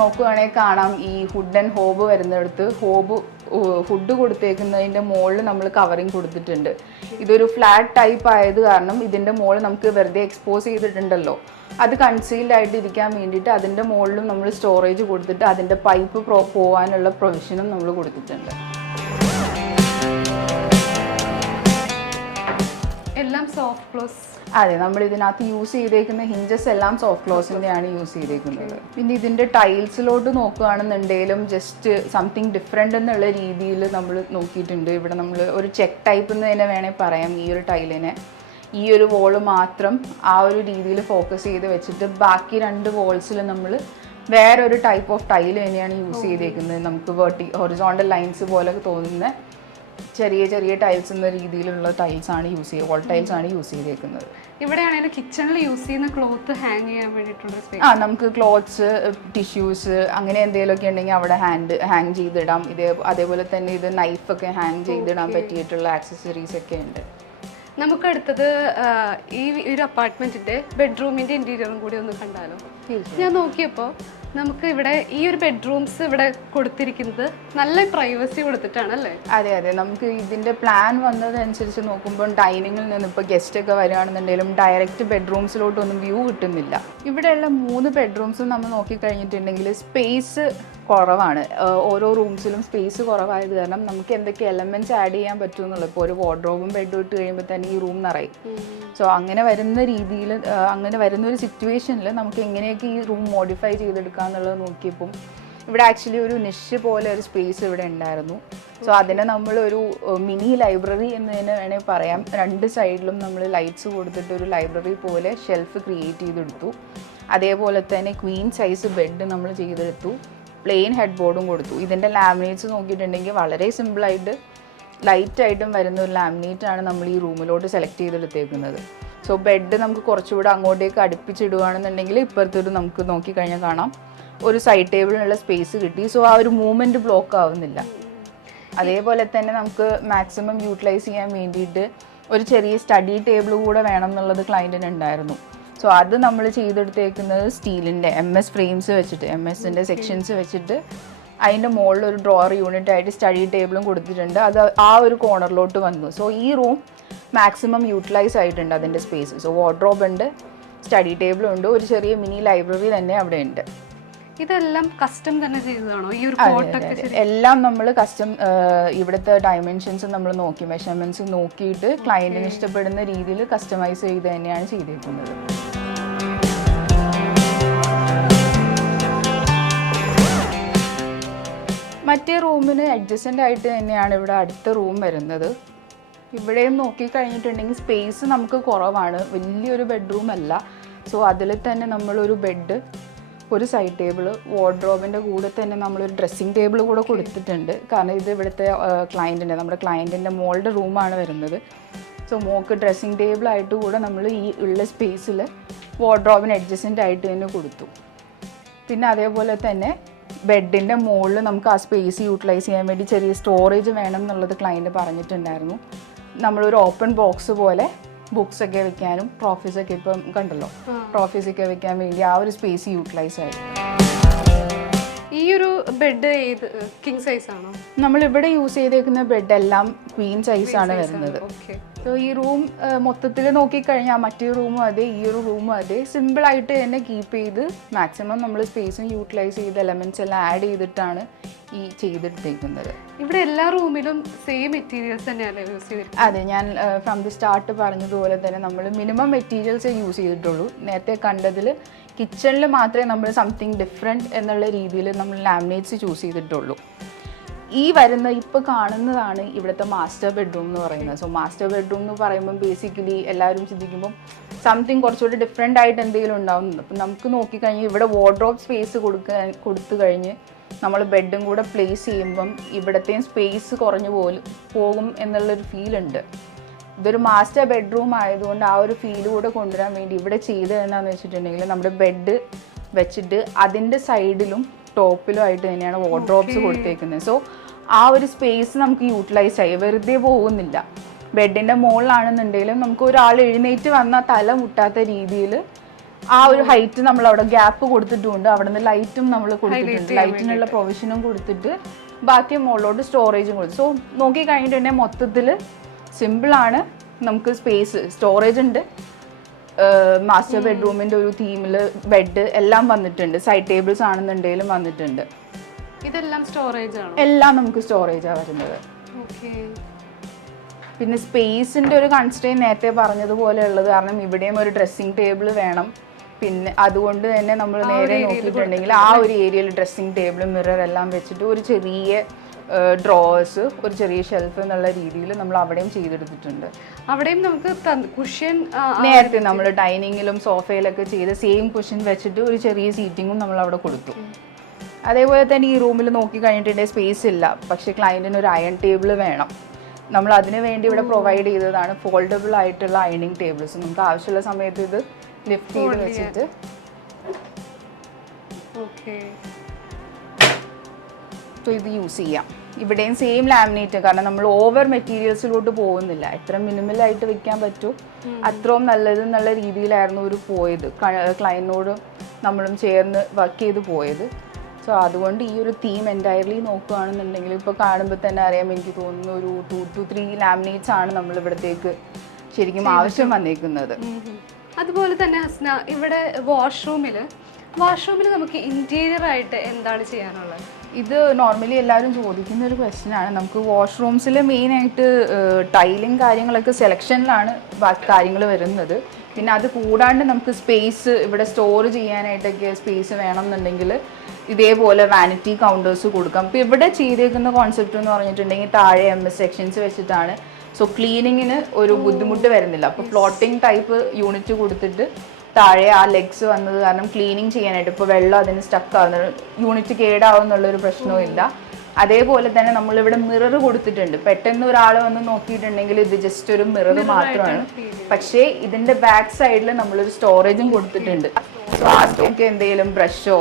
നോക്കുകയാണെങ്കിൽ കാണാം ഈ ഹുഡ് ആൻഡ് ഹോബ് വരുന്നിടത്ത് ഹുഡ് കൊടുത്തേക്കുന്നതിൻ്റെ മുകളിൽ നമ്മൾ കവറിങ് കൊടുത്തിട്ടുണ്ട്. ഇതൊരു ഫ്ലാറ്റ് ടൈപ്പ് ആയത് കാരണം ഇതിൻ്റെ മുകളിൽ നമുക്ക് വെറുതെ എക്സ്പോസ് ചെയ്തിട്ടുണ്ടല്ലോ, അത് കൺസീൽഡ് ആയിട്ട് ഇരിക്കാൻ വേണ്ടിയിട്ട് അതിൻ്റെ മുകളിലും നമ്മൾ സ്റ്റോറേജ് കൊടുത്തിട്ട് അതിൻ്റെ പൈപ്പ് പോകാനുള്ള പ്രൊവിഷനും നമ്മൾ കൊടുത്തിട്ടുണ്ട്. എല്ലാം സോഫ്റ്റ് ക്ലോസ്. അതെ, നമ്മൾ ഇതിനകത്ത് യൂസ് ചെയ്തേക്കുന്ന ഹിഞ്ചസ് എല്ലാം സോഫ്റ്റ് ക്ലോസിൻ്റെയാണ് യൂസ് ചെയ്തേക്കുന്നത്. പിന്നെ ഇതിൻ്റെ ടൈൽസിലോട്ട് നോക്കുകയാണെന്നുണ്ടെങ്കിലും ജസ്റ്റ് സംതിങ് ഡിഫറെൻ്റ് എന്നുള്ള രീതിയിൽ നമ്മൾ നോക്കിയിട്ടുണ്ട്. ഇവിടെ നമ്മൾ ഒരു ചെക്ക് ടൈപ്പ് എന്ന് തന്നെ വേണേൽ പറയാം. ഈ ഒരു ടൈലിനെ ഈ ഒരു വോള് മാത്രം ആ ഒരു രീതിയിൽ ഫോക്കസ് ചെയ്ത് വെച്ചിട്ട് ബാക്കി 2 വോൾസിൽ നമ്മൾ വേറൊരു ടൈപ്പ് ഓഫ് ടൈൽ തന്നെയാണ് യൂസ് ചെയ്തേക്കുന്നത്. നമുക്ക് ഹൊറിസോണ്ടൽ ലൈൻസ് പോലെ തോന്നുന്ന ചെറിയ ചെറിയ ടൈൽസ് എന്ന രീതിയിലുള്ള ടൈൽസ് ആണ് യൂസ് ചെയ്യുക, വോൾ ടൈൽസ് ആണ് യൂസ് ചെയ്തേക്കുന്നത്. ഇവിടെയാണെങ്കിൽ കിച്ചണിൽ യൂസ് ചെയ്യുന്ന ക്ലോത്ത് ഹാങ് ചെയ്യാൻ വേണ്ടിയിട്ടുള്ള സ്പേസ്. നമുക്ക് ക്ലോത്ത്സ്, ടിഷ്യൂസ് അങ്ങനെ എന്തെങ്കിലുമൊക്കെ ഉണ്ടെങ്കിൽ അവിടെ ഹാങ് ചെയ്തിടാം. അതേപോലെ തന്നെ ഇത് നൈഫൊക്കെ ഹാങ് ചെയ്തിടാൻ പറ്റിയിട്ടുള്ള ആക്സസറീസ് ഒക്കെ ഉണ്ട്. നമുക്കടുത്തത് ഈ ഒരു അപ്പാർട്ട്മെന്റിന്റെ ബെഡ്റൂമിന്റെ ഇന്റീരിയറും കൂടി ഒന്ന് കണ്ടാലോ? ഞാൻ നോക്കിയപ്പോൾ നമുക്ക് ഇവിടെ ഈ ഒരു ബെഡ്റൂംസ് ഇവിടെ കൊടുത്തിരിക്കുന്നത് നല്ല പ്രൈവസി കൊടുത്തിട്ടാണ് അല്ലേ? അതെ അതെ, നമുക്ക് ഇതിന്റെ പ്ലാൻ വന്നതനുസരിച്ച് നോക്കുമ്പോൾ ഡൈനിങ്ങിൽ നിന്ന് ഇപ്പോൾ ഗസ്റ്റ് ഒക്കെ വരികയാണെന്നുണ്ടെങ്കിലും ഡയറക്റ്റ് ബെഡ്റൂംസിലോട്ടൊന്നും വ്യൂ കിട്ടുന്നില്ല. ഇവിടെയുള്ള 3 ബെഡ്റൂംസും നമ്മൾ നോക്കിക്കഴിഞ്ഞിട്ടുണ്ടെങ്കിൽ സ്പേസ് കുറവാണ്. ഓരോ റൂംസിലും സ്പേസ് കുറവായത് കാരണം നമുക്ക് എന്തൊക്കെ എലമെന്റ്സ് ആഡ് ചെയ്യാൻ പറ്റും എന്നുള്ളത്. ഇപ്പോൾ ഒരു വാർഡ്രോബും ബെഡും ഇട്ട് കഴിയുമ്പോൾ തന്നെ ഈ റൂം നിറയും. സോ അങ്ങനെ വരുന്ന രീതിയിൽ, അങ്ങനെ വരുന്ന ഒരു സിറ്റുവേഷനിൽ നമുക്ക് എങ്ങനെയൊക്കെ ഈ റൂം മോഡിഫൈ ചെയ്തെടുക്കാം എന്നുള്ളത് നോക്കിയപ്പം ഇവിടെ ആക്ച്വലി ഒരു നിഷ് പോലെ ഒരു സ്പേസ് ഇവിടെ ഉണ്ടായിരുന്നു. സോ അതിനെ നമ്മളൊരു മിനി ലൈബ്രറി എന്ന് തന്നെ വേണമെങ്കിൽ പറയാം. 2 സൈഡിലും നമ്മൾ ലൈറ്റ്സ് കൊടുത്തിട്ട് ഒരു ലൈബ്രറി പോലെ ഷെൽഫ് ക്രിയേറ്റ് ചെയ്തെടുത്തു. അതേപോലെ തന്നെ ക്വീൻ സൈസ് ബെഡ് നമ്മൾ ചെയ്തെടുത്തു, പ്ലെയിൻ ഹെഡ് ബോർഡും കൊടുത്തു. ഇതിൻ്റെ ലാമിനേറ്റ്സ് നോക്കിയിട്ടുണ്ടെങ്കിൽ വളരെ സിമ്പിളായിട്ട് ലൈറ്റായിട്ടും വരുന്ന ഒരു ലാമിനേറ്റാണ് നമ്മൾ ഈ റൂമിലോട്ട് സെലക്ട് ചെയ്തെടുത്തേക്കുന്നത്. സോ ബെഡ് നമുക്ക് കുറച്ചുകൂടെ അങ്ങോട്ടേക്ക് അടുപ്പിച്ചിടുകയാണെന്നുണ്ടെങ്കിൽ ഇപ്പുറത്തൊരു നമുക്ക് നോക്കിക്കഴിഞ്ഞാൽ കാണാം ഒരു സൈഡ് ടേബിളിനുള്ള സ്പേസ് കിട്ടി. സോ ആ ഒരു മൂവ്മെൻറ്റ് ബ്ലോക്ക് ആവുന്നില്ല. അതേപോലെ തന്നെ നമുക്ക് മാക്സിമം യൂട്ടിലൈസ് ചെയ്യാൻ വേണ്ടിയിട്ട് ഒരു ചെറിയ സ്റ്റഡി ടേബിൾ കൂടെ വേണം എന്നുള്ളത് ക്ലയൻറ്റിന് ഉണ്ടായിരുന്നു. സോ അത് നമ്മൾ ചെയ്തെടുത്തേക്കുന്നത് സ്റ്റീലിൻ്റെ MS ഫ്രെയിംസ് വെച്ചിട്ട്, MSൻ്റെ സെക്ഷൻസ് വെച്ചിട്ട് അതിൻ്റെ മുകളിൽ ഒരു ഡ്രോവർ യൂണിറ്റ് ആയിട്ട് സ്റ്റഡി ടേബിളും കൊടുത്തിട്ടുണ്ട്. അത് ആ ഒരു കോർണറിലോട്ട് വന്നു. സോ ഈ റൂം മാക്സിമം യൂട്ടിലൈസ് ആയിട്ടുണ്ട് അതിൻ്റെ സ്പേസ്. സോ വാർഡ്രോബ് ഉണ്ട്, സ്റ്റഡി ടേബിളും ഉണ്ട്, ഒരു ചെറിയ മിനി ലൈബ്രറി തന്നെ അവിടെ ഉണ്ട്. ഇതെല്ലാം കസ്റ്റം തന്നെ ചെയ്തതാണോ ഈ ഒരു കോട്ടൊക്കെ? എല്ലാം നമ്മൾ കസ്റ്റം ഇവിടുത്തെ ഡയമെൻഷൻസ് നമ്മൾ നോക്കി മെഷർമെൻറ്റ്സ് നോക്കിയിട്ട് ക്ലയൻറ്റിന് ഇഷ്ടപ്പെടുന്ന രീതിയിൽ കസ്റ്റമൈസ് ചെയ്ത് തന്നെയാണ് ചെയ്തിരിക്കുന്നത്. മറ്റേ റൂമിന് അഡ്ജസ്റ്റൻ്റ് ആയിട്ട് തന്നെയാണ് ഇവിടെ അടുത്ത റൂം വരുന്നത്. ഇവിടെയും നോക്കിക്കഴിഞ്ഞിട്ടുണ്ടെങ്കിൽ സ്പേസ് നമുക്ക് കുറവാണ്, വലിയൊരു ബെഡ്റൂം അല്ല. സോ അതിൽ തന്നെ നമ്മളൊരു ബെഡ്, ഒരു സൈഡ് ടേബിൾ, വാർഡ്രോബിൻ്റെ കൂടെ തന്നെ നമ്മളൊരു ഡ്രസ്സിങ് ടേബിൾ കൂടെ കൊടുത്തിട്ടുണ്ട്. കാരണം ഇത് ഇവിടുത്തെ നമ്മുടെ ക്ലയൻറ്റിൻ്റെ മോളുടെ റൂമാണ് വരുന്നത്. സോ മോൾക്ക് ഡ്രസ്സിങ് ടേബിളായിട്ട് കൂടെ നമ്മൾ ഈ ഉള്ള സ്പേസിൽ വാർഡ്രോബിന് അഡ്ജസ്റ്റൻ്റ് ആയിട്ട് തന്നെ കൊടുത്തു. പിന്നെ അതേപോലെ തന്നെ ബെഡിൻ്റെ മുകളിൽ നമുക്ക് ആ സ്പേസ് യൂട്ടിലൈസ് ചെയ്യാൻ വേണ്ടി ചെറിയ സ്റ്റോറേജ് വേണം എന്നുള്ളത് ക്ലയൻറ്റ് പറഞ്ഞിട്ടുണ്ടായിരുന്നു. നമ്മളൊരു ഓപ്പൺ ബോക്സ് പോലെ ബുക്സൊക്കെ വെക്കാനും ട്രോഫീസൊക്കെ ഇപ്പം കണ്ടല്ലോ, ട്രോഫീസൊക്കെ വെക്കാൻ വേണ്ടി ആ ഒരു സ്പേസ് യൂട്ടിലൈസ് ആയി. ഈ ഒരു ബെഡ് ഏത് കിങ് സൈസ് ആണോ? നമ്മളിവിടെ യൂസ് ചെയ്തേക്കുന്ന ബെഡ് എല്ലാം ക്വീൻ സൈസ് ആണ് വരുന്നത്. സോ ഈ റൂം മൊത്തത്തിൽ നോക്കിക്കഴിഞ്ഞാൽ മറ്റേ റൂമും അതെ, ഈ ഒരു റൂമും അതെ, സിമ്പിളായിട്ട് തന്നെ കീപ്പ് ചെയ്ത് മാക്സിമം നമ്മൾ സ്പേസും യൂട്ടിലൈസ് ചെയ്ത് എലമെൻറ്റ്സ് എല്ലാം ആഡ് ചെയ്തിട്ടാണ് ഈ ചെയ്തെടുത്തേക്കുന്നത്. ഇവിടെ എല്ലാ റൂമിലും സെയിം മെറ്റീരിയൽസ് തന്നെയല്ലേ യൂസ് ചെയ്തിരിക്കുന്നത്? അതെ, ഞാൻ ഫ്രം ദി സ്റ്റാർട്ട് പറഞ്ഞതുപോലെ തന്നെ നമ്മൾ മിനിമം മെറ്റീരിയൽസേ യൂസ് ചെയ്തിട്ടുള്ളൂ. നേരത്തെ കണ്ടതിൽ കിച്ചണിൽ മാത്രമേ നമ്മൾ സംതിങ് ഡിഫറെൻറ്റ് എന്നുള്ള രീതിയിൽ നമ്മൾ ലാമിനേറ്റ്സ് ചൂസ് ചെയ്തിട്ടുള്ളൂ. ഈ വരുന്ന ഇപ്പോൾ കാണുന്നതാണ് ഇവിടുത്തെ മാസ്റ്റർ ബെഡ്റൂം എന്ന് പറയുന്നത്. സോ മാസ്റ്റർ ബെഡ്റൂം എന്ന് പറയുമ്പം ബേസിക്കലി എല്ലാവരും ചിന്തിക്കുമ്പം സംതിങ് കുറച്ചുകൂടി ഡിഫറെൻ്റ് ആയിട്ട് എന്തെങ്കിലും ഉണ്ടാവുന്നുണ്ട്. അപ്പം നമുക്ക് നോക്കിക്കഴിഞ്ഞാൽ ഇവിടെ വാർഡ്രോബ് സ്പേസ് കൊടുത്തു കഴിഞ്ഞ് നമ്മൾ ബെഡും കൂടെ പ്ലേസ് ചെയ്യുമ്പം ഇവിടത്തെയും സ്പേസ് കുറഞ്ഞു പോകും എന്നുള്ളൊരു ഫീലുണ്ട്. ഇതൊരു മാസ്റ്റർ ബെഡ്റൂം ആയതുകൊണ്ട് ആ ഒരു ഫീൽ കൂടെ കൊണ്ടുവരാൻ വേണ്ടി ഇവിടെ ചെയ്തത് എന്താണെന്ന് വെച്ചിട്ടുണ്ടെങ്കിൽ നമ്മുടെ ബെഡ് വെച്ചിട്ട് അതിൻ്റെ സൈഡിലും ടോപ്പിലും ആയിട്ട് തന്നെയാണ് വാർഡ്രോബ്സ് കൊടുത്തേക്കുന്നത്. സോ ആ ഒരു സ്പേസ് നമുക്ക് യൂട്ടിലൈസ് ആയി, വെറുതെ പോകുന്നില്ല. ബെഡിൻ്റെ മുകളിലാണെന്നുണ്ടെങ്കിലും നമുക്ക് ഒരാൾ എഴുന്നേറ്റ് വന്നാൽ തല മുട്ടാത്ത രീതിയിൽ ആ ഒരു ഹൈറ്റ് നമ്മൾ അവിടെ ഗ്യാപ്പ് കൊടുത്തിട്ടുണ്ട്. അവിടെ നിന്ന് ലൈറ്റും നമ്മൾ കൊടുത്തിട്ടുണ്ട്, ലൈറ്റിനുള്ള പ്രൊവിഷനും കൊടുത്തിട്ട് ബാക്കി മുകളിലോട്ട് സ്റ്റോറേജും കൊടുത്തു. സോ നോക്കി കഴിഞ്ഞിട്ടുണ്ടെങ്കിൽ മൊത്തത്തിൽ സിമ്പിളാണ്. നമുക്ക് സ്പേസ് സ്റ്റോറേജ് ഉണ്ട്, മാസ്റ്റർ ബെഡ്റൂമിൻ്റെ ഒരു തീമിൽ ബെഡ് എല്ലാം വന്നിട്ടുണ്ട്, സൈഡ് ടേബിൾസ് ആണെന്നുണ്ടെങ്കിലും വന്നിട്ടുണ്ട്. ഇതെല്ലാം സ്റ്റോറേജ് ആണ്, എല്ലാം നമുക്ക് സ്റ്റോറേജാണ് വരുന്നത്. പിന്നെ സ്പേസിൻ്റെ ഒരു കൺസ്ട്രെയിൻ നേരത്തെ പറഞ്ഞതുപോലെ ഉള്ളത് കാരണം ഇവിടെയും ഒരു ഡ്രസ്സിങ് ടേബിൾ വേണം. പിന്നെ അതുകൊണ്ട് തന്നെ നമ്മൾ നേരെ നോക്കിയിട്ടുണ്ടെങ്കിൽ ആ ഒരു ഏരിയയിൽ ഡ്രസ്സിങ് ടേബിൾ, മിറർ എല്ലാം വെച്ചിട്ട് ഒരു ചെറിയ ഡ്രോവേഴ്സ്, ഒരു ചെറിയ ഷെൽഫ് എന്നുള്ള രീതിയിൽ നമ്മൾ അവിടെയും ചെയ്തെടുത്തിട്ടുണ്ട്. അവിടെയും നമുക്ക് കുഷ്യൻ നേരത്തെ നമ്മൾ ഡൈനിങ്ങിലും സോഫയിലൊക്കെ ചെയ്ത് സെയിം കുഷ്യൻ വെച്ചിട്ട് ഒരു ചെറിയ സീറ്റിങ്ങും നമ്മൾ അവിടെ കൊടുത്തു. അതേപോലെ തന്നെ ഈ റൂമിൽ നോക്കി കഴിഞ്ഞിട്ടുണ്ടെങ്കിൽ സ്പേസ് ഇല്ല, പക്ഷേ ക്ലയൻറ്റിന് ഒരു അയൺ ടേബിൾ വേണം. നമ്മൾ അതിന് വേണ്ടി ഇവിടെ പ്രൊവൈഡ് ചെയ്തതാണ് ഫോൾഡബിൾ ആയിട്ടുള്ള അയണിങ് ടേബിൾസ്. നമുക്ക് ആവശ്യമുള്ള സമയത്ത് ഇത് ലിഫ്റ്റ് ചെയ്ത് വെച്ചിട്ട് സോ ഇത് യൂസ് ചെയ്യാം. ഇവിടെയും സെയിം ലാമിനേറ്റ്, കാരണം നമ്മൾ ഓവർ മെറ്റീരിയൽസിലോട്ട് പോകുന്നില്ല. എത്ര മിനിമലായിട്ട് വെക്കാൻ പറ്റുമോ അത്രയും നല്ലത് എന്നുള്ള രീതിയിലായിരുന്നു ഒരു പോയത്. ക്ലയൻറ്റിനോട് നമ്മളും ചേർന്ന് വർക്ക് ചെയ്ത് പോയത്. സോ അതുകൊണ്ട് ഈ ഒരു തീം എൻറ്റയർലി നോക്കുകയാണെന്നുണ്ടെങ്കിൽ ഇപ്പോൾ കാണുമ്പോൾ തന്നെ അറിയാം, എനിക്ക് തോന്നുന്നു ഒരു 2 to 3 ലാമിനേറ്റ്സ് ആണ് നമ്മൾ ഇവിടത്തേക്ക് ശരിക്കും ആവശ്യം വന്നേക്കുന്നത്. അതുപോലെ തന്നെ ഹസ്ന, ഇവിടെ വാഷ്റൂമിൽ നമുക്ക് ഇന്റീരിയർ ആയിട്ട് എന്താണ് ചെയ്യാനുള്ളത്? ഇത് നോർമലി എല്ലാവരും ചോദിക്കുന്ന ഒരു ക്വസ്റ്റ്യൻ ആണ്. നമുക്ക് വാഷ്റൂംസിൽ മെയിനായിട്ട് ടൈലിങ് കാര്യങ്ങളൊക്കെ സെലക്ഷനിലാണ് കാര്യങ്ങൾ വരുന്നത്. പിന്നെ അത് കൂടാണ്ട് നമുക്ക് സ്പേസ് ഇവിടെ സ്റ്റോർ ചെയ്യാനായിട്ടൊക്കെ സ്പേസ് വേണമെന്നുണ്ടെങ്കിൽ ഇതേപോലെ വാനിറ്റി കൗണ്ടേഴ്സ് കൊടുക്കാം. ഇപ്പോൾ ഇവിടെ ചെയ്തേക്കുന്ന കോൺസെപ്റ്റ് എന്ന് പറഞ്ഞിട്ടുണ്ടെങ്കിൽ താഴെ MS സെക്ഷൻസ് വെച്ചിട്ടാണ്. സോ ക്ലീനിങ്ങിന് ഒരു ബുദ്ധിമുട്ട് വരുന്നില്ല. അപ്പോൾ ഫ്ലോട്ടിംഗ് ടൈപ്പ് യൂണിറ്റ് കൊടുത്തിട്ട് താഴെ ആ ലെഗ്സ് വന്നത് കാരണം ക്ലീനിങ് ചെയ്യാനായിട്ട് ഇപ്പോൾ വെള്ളം അതിന് സ്റ്റക്ക് ആവുന്നത്, യൂണിറ്റ് കേടാവും എന്നുള്ളൊരു പ്രശ്നവും ഇല്ല. അതേപോലെ തന്നെ നമ്മളിവിടെ മിറർ കൊടുത്തിട്ടുണ്ട്. പെട്ടെന്ന് ഒരാൾ വന്ന് നോക്കിയിട്ടുണ്ടെങ്കിൽ ഇത് ജസ്റ്റ് ഒരു മിറർ മാത്രമാണ്, പക്ഷേ ഇതിന്റെ ബാക്ക് സൈഡിൽ നമ്മളൊരു സ്റ്റോറേജും കൊടുത്തിട്ടുണ്ട്. സോ ആ സ്റ്റോക്ക് എന്തെങ്കിലും ബ്രഷോ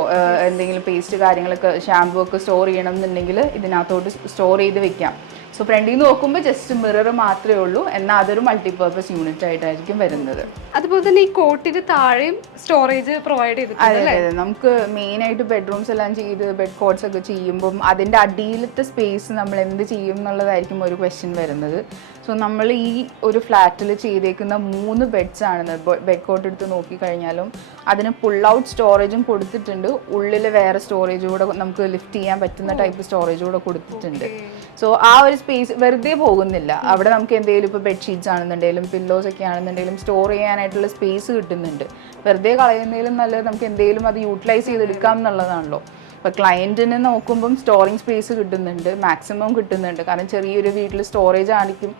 എന്തെങ്കിലും പേസ്റ്റ് കാര്യങ്ങളൊക്കെ ഷാമ്പൂ ഒക്കെ സ്റ്റോർ ചെയ്യണം എന്നുണ്ടെങ്കിൽ ഇതിനകത്തോട്ട് സ്റ്റോർ ചെയ്ത് വെക്കാം. സോ ഫ്രണ്ടിൽ നിന്ന് നോക്കുമ്പോൾ ജസ്റ്റ് മിറർ മാത്രമേ ഉള്ളൂ, എന്നാൽ അതൊരു മൾട്ടിപർപ്പസ് യൂണിറ്റ് ആയിട്ടായിരിക്കും വരുന്നത്. അതുപോലെ തന്നെ ഈ കോട്ടിന് താഴെയും സ്റ്റോറേജ് പ്രൊവൈഡ് ചെയ്തിട്ടുണ്ട്. അതെ, നമുക്ക് മെയിൻ ആയിട്ട് ബെഡ്റൂംസ് എല്ലാം ചെയ്ത് ബെഡ് കോട്ട്സ് ഒക്കെ ചെയ്യുമ്പം അതിന്റെ അടിയിലത്തെ സ്പേസ് നമ്മൾ എന്ത് ചെയ്യും എന്നുള്ളതായിരിക്കും ഒരു ക്വസ്റ്റ്യൻ വരുന്നത്. സോ നമ്മൾ ഈ ഒരു ഫ്ലാറ്റിൽ ചെയ്തേക്കുന്ന 3 ബെഡ്സ് ആണ്. ബെഡ് കോട്ട് എടുത്ത് നോക്കിക്കഴിഞ്ഞാലും അതിന് പുൾ ഔട്ട് സ്റ്റോറേജും കൊടുത്തിട്ടുണ്ട്, ഉള്ളിൽ വേറെ സ്റ്റോറേജ് കൂടെ നമുക്ക് ലിഫ്റ്റ് ചെയ്യാൻ പറ്റുന്ന ടൈപ്പ് സ്റ്റോറേജ് കൂടെ കൊടുത്തിട്ടുണ്ട്. സോ ആ ഒരു സ്പേസ് വെറുതെ പോകുന്നില്ല. അവിടെ നമുക്ക് എന്തെങ്കിലും ഇപ്പോൾ ബെഡ്ഷീറ്റ്സ് ആണെന്നുണ്ടെങ്കിലും പില്ലോസ് ഒക്കെ ആണെന്നുണ്ടെങ്കിലും സ്റ്റോർ ചെയ്യാനായിട്ടുള്ള സ്പേസ് കിട്ടുന്നുണ്ട്. വെറുതെ കളയുന്നതിലും നല്ലത് നമുക്ക് എന്തെങ്കിലും അത് യൂട്ടിലൈസ് ചെയ്തെടുക്കാം എന്നുള്ളതാണല്ലോ. ഇപ്പോൾ ക്ലയൻറ്റിന് നോക്കുമ്പം സ്റ്റോറിങ് സ്പേസ് കിട്ടുന്നുണ്ട്, മാക്സിമം കിട്ടുന്നുണ്ട്. കാരണം ചെറിയൊരു വീട്ടിൽ സ്റ്റോറേജ് ആയിരിക്കും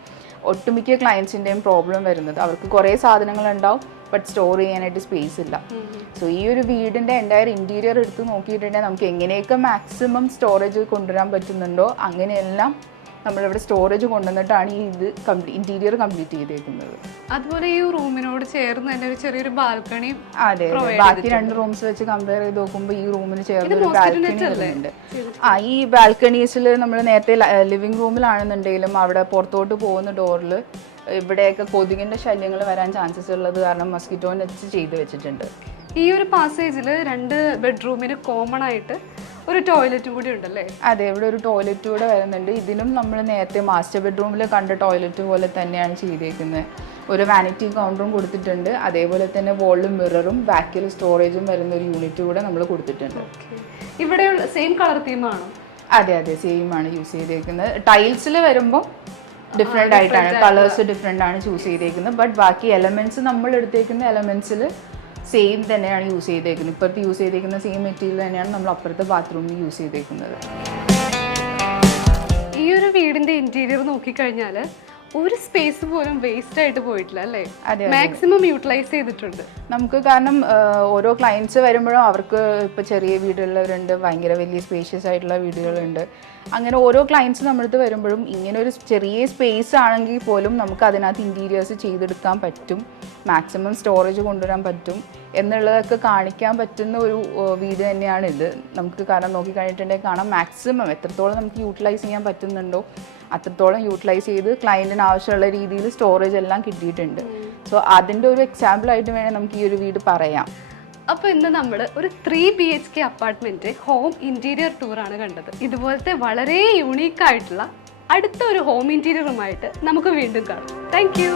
ഒട്ടുമിക്ക ക്ലയൻസിൻ്റെയും പ്രോബ്ലം വരുന്നത്. അവർക്ക് കുറേ സാധനങ്ങൾ ഉണ്ടാവും, ബട്ട് സ്റ്റോർ ചെയ്യാനായിട്ട് സ്പേസ് ഇല്ല. സോ ഈ ഒരു വീടിൻ്റെ എൻ്റയർ ഇൻറ്റീരിയർ എടുത്ത് നോക്കിയിട്ടുണ്ടെങ്കിൽ നമുക്ക് എങ്ങനെയൊക്കെ മാക്സിമം സ്റ്റോറേജ് കൊണ്ടുവരാൻ പറ്റുന്നുണ്ടോ അങ്ങനെയെല്ലാം നമ്മളിവിടെ സ്റ്റോറേജ് കൊണ്ടുവന്നിട്ടാണ് ഈ ഇത് ഇന്റീരിയർ കംപ്ലീറ്റ് ചെയ്തേക്കുന്നത്. അതുപോലെ ഈ റൂമിനോട് ചേർന്ന് തന്നെ ഒരു ചെറിയൊരു ബാൽക്കണി. അതെ, ബാക്കി 2 റൂംസ് വെച്ച് കമ്പയർ ചെയ്ത് നോക്കുമ്പോൾ ഈ റൂമിന് ചേർന്ന് ഒരു ബാൽക്കണി വരുന്നുണ്ട്. ഈ ബാൽക്കണീസിൽ നമ്മൾ നേരത്തെ ലിവിംഗ് റൂമിലാണെന്നുണ്ടെങ്കിലും അവിടെ പുറത്തോട്ട് പോകുന്ന ഡോറിൽ ഇവിടെയൊക്കെ കൊതുകിന്റെ ശല്യങ്ങൾ വരാൻ ചാൻസസ് ഉള്ളത് കാരണം മസ്കിറ്റോ നെറ്റ് ചെയ്ത് വെച്ചിട്ടുണ്ട്. ഈ ഒരു പാസേജിൽ 2 ബെഡ്റൂമിന് കോമൺ ആയിട്ട് ഒരു ടോയ്ലറ്റും കൂടി ഉണ്ടല്ലേ? അതെ, ഇവിടെ ഒരു ടോയ്ലറ്റ് കൂടെ വരുന്നുണ്ട്. ഇതിനും നമ്മൾ നേരത്തെ മാസ്റ്റർ ബെഡ്റൂമിൽ കണ്ട ടോയ്ലറ്റ് പോലെ തന്നെയാണ് ചെയ്തേക്കുന്നത്. ഒരു വാനിറ്റി കൗണ്ടറും കൊടുത്തിട്ടുണ്ട്, അതേപോലെ തന്നെ വോളിലും മിററും ബാക്കിൽ സ്റ്റോറേജും വരുന്ന ഒരു യൂണിറ്റ് കൂടെ നമ്മൾ കൊടുത്തിട്ടുണ്ട്. ഇവിടെ സെയിം കളർ തീമാണോ? അതെ, സെയിം ആണ് യൂസ് ചെയ്തേക്കുന്നത്. ടൈൽസിൽ വരുമ്പോൾ ഡിഫറെൻ്റ് ആയിട്ടാണ്, കളേഴ്സ് ഡിഫറെൻ്റ് ആണ് ചൂസ് ചെയ്തേക്കുന്നത്. ബട്ട് ബാക്കി എലമെന്റ്സ് നമ്മൾ എടുത്തേക്കുന്ന എലമെന്റ്സിൽ സെയിം തന്നെയാണ് യൂസ് ചെയ്തേക്കുന്നത്. ഇപ്പോഴത്തെ യൂസ് ചെയ്തേക്കുന്ന സെയിം മെറ്റീരിയൽ തന്നെയാണ് നമ്മൾ അപ്പുറത്തെ ബാത്റൂമിൽ യൂസ് ചെയ്തേക്കുന്നത്. ഈ ഒരു വീടിന്റെ ഇന്റീരിയർ നോക്കിക്കഴിഞ്ഞാൽ ഒരു സ്പേസ് പോലും വേസ്റ്റ് ആയിട്ട് പോയിട്ടില്ല അല്ലേ? മാക്സിമം യൂട്ടിലൈസ് ചെയ്തിട്ടുണ്ട് നമുക്ക്. കാരണം ഓരോ ക്ലയൻസ് വരുമ്പോഴും അവർക്ക് ഇപ്പോൾ ചെറിയ വീടുള്ളവരുണ്ട്, ഭയങ്കര വലിയ സ്പേഷ്യസ് ആയിട്ടുള്ള വീടുകളുണ്ട്. അങ്ങനെ ഓരോ ക്ലയൻസ് നമ്മളടുത്ത് വരുമ്പോഴും ഇങ്ങനെ ഒരു ചെറിയ സ്പേസ് ആണെങ്കിൽ പോലും നമുക്ക് അതിനകത്ത് ഇൻറ്റീരിയേഴ്സ് ചെയ്തെടുക്കാൻ പറ്റും, മാക്സിമം സ്റ്റോറേജ് കൊണ്ടുവരാൻ പറ്റും എന്നുള്ളതൊക്കെ കാണിക്കാൻ പറ്റുന്ന ഒരു വീട് തന്നെയാണ് ഇത് നമുക്ക്. കാരണം നോക്കിക്കഴിഞ്ഞിട്ടുണ്ടെങ്കിൽ കാണാം മാക്സിമം എത്രത്തോളം നമുക്ക് യൂട്ടിലൈസ് ചെയ്യാൻ പറ്റുന്നുണ്ടോ അത്രത്തോളം യൂട്ടിലൈസ് ചെയ്ത് ക്ലയൻറ്റിന് ആവശ്യമുള്ള രീതിയിൽ സ്റ്റോറേജ് എല്ലാം കിട്ടിയിട്ടുണ്ട്. സോ അതിൻ്റെ ഒരു എക്സാമ്പിൾ ആയിട്ട് വേണേൽ നമുക്ക് ഈ ഒരു വീട് പറയാം. അപ്പോൾ ഇന്ന് നമ്മൾ ഒരു 3 BHK അപ്പാർട്ട്മെന്റ് ഹോം ഇന്റീരിയർ ടൂറാണ് കണ്ടത്. ഇതുപോലത്തെ വളരെ യൂണീക്ക് ആയിട്ടുള്ള അടുത്ത ഒരു ഹോം ഇന്റീരിയറുമായിട്ട് നമുക്ക് വീണ്ടും കാണാം. Thank you.